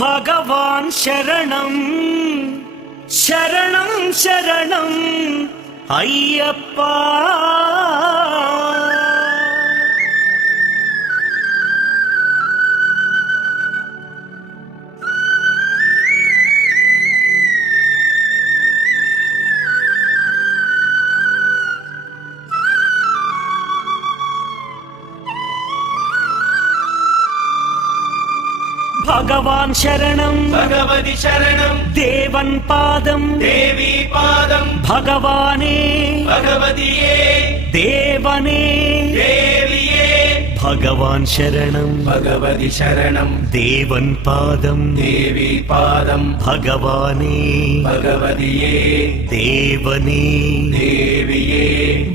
భగవాన్ శరణం శరణం శరణం అయ్యప్ప. భగవాన్ శరణం భగవతి శరణం దేవన్ పాదం దేవి పాదం భగవానే భగవతియే దేవనే దేవియే భగవాన్ శరణం భగవతి శరణం దేవన్ పాదం దేవి పాదం భగవానే భగవతియే దేవనే దేవియే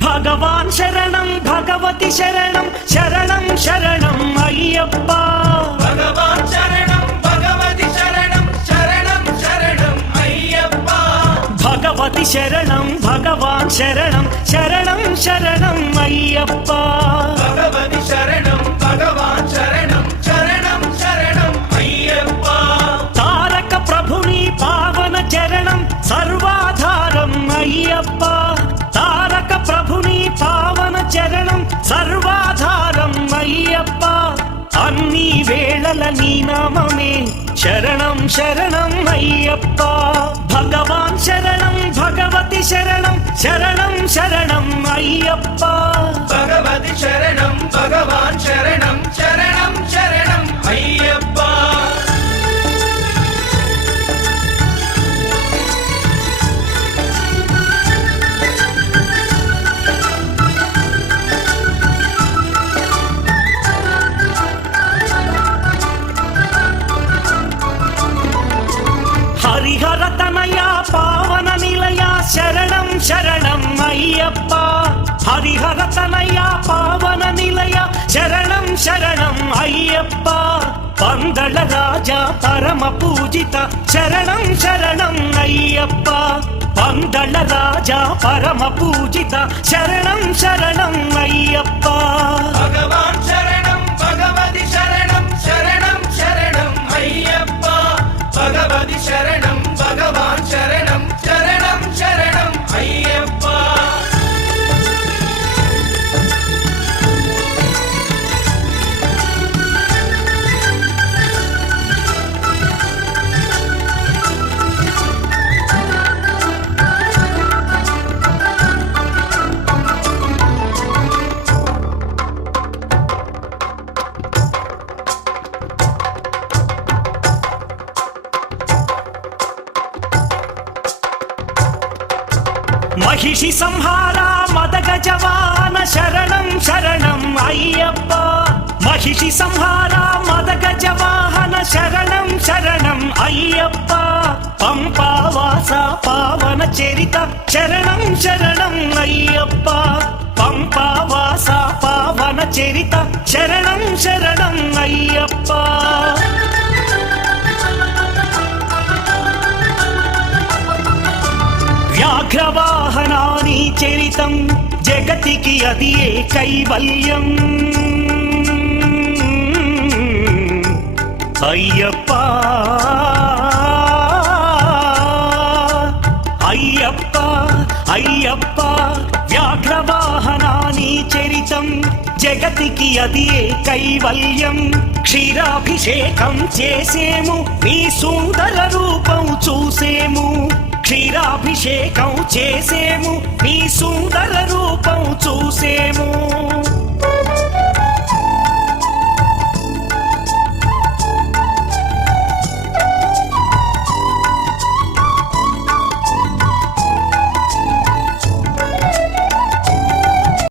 భగవాన్ శరణం భగవతి శరణం శరణం శరణం అయ్యప్ప. భగవాన్ శరణం భగవతి శరణం శరణం శరణం అయ్యప్ప. భగవతి శరణం భగవాన్ శరణం శరణం శరణం అయ్యప్ప. భగవతి శరణం భగవాన్ శరణం శరణం శరణం అయ్యప్ప. తారక ప్రభుని పావన చరణం సర్వాధారం అయ్యప్ప. తారక ప్రభుని పావన చరణం సర్వాధారం అయ్యప్ప. అన్ని వేళల నీ నామమే శరణం శరణం అయ్యప్ప. భగవాన్ శరణం భగవతి శరణం శరణం శరణం అయ్యప్ప. భగవతి శరణం భగవాన్ శరణం శరణం శరణం అయ్యప్ప. హరిహర తనయ పావన నిలయ శరణం శరణం అయ్యప్ప. హరిహర తనయ పావన నిలయ శరణం శరణం అయ్యప్ప. పందళ రాజా పరమ పూజిత శరణం శరణం అయ్యప్ప. పందళ రాజా పరమ పూజిత శరణం శరణం అయ్యప్ప. భగవాన్ శరణం భగవతి శరణం శరణం శరణం అయ్యప్ప. భగవతి శరణం భగవాన్ శరణం శరణం శరణం అయ్యప్ప. మహిషి సంహార మదగజవాన శరణం శరణం అయ్యప్ప. మహిషి సంహార మదగజవాహన శరణం శరణం అయ్యప్ప. పంపావాస పావన చరిత శరణం శరణం అయ్యప్ప. పంపావాస పావన చరిత శరణం శరణం అయ్యప్ప. వ్యాఘ్రవాహనాని చరితం జగతికి అది ఏ కైవల్యం అయ్యప్ప. అయ్యప్ప అయ్యప్ప వ్యాఘ్రవాహనాని చరితం జగతికి అది ఏ కైవల్యం. క్షీరాభిషేకం చేసేము నీ సుందర రూపం చూసేము. క్షీరాభిషేకం చేసేము నీ సుందర రూపం చూసేము.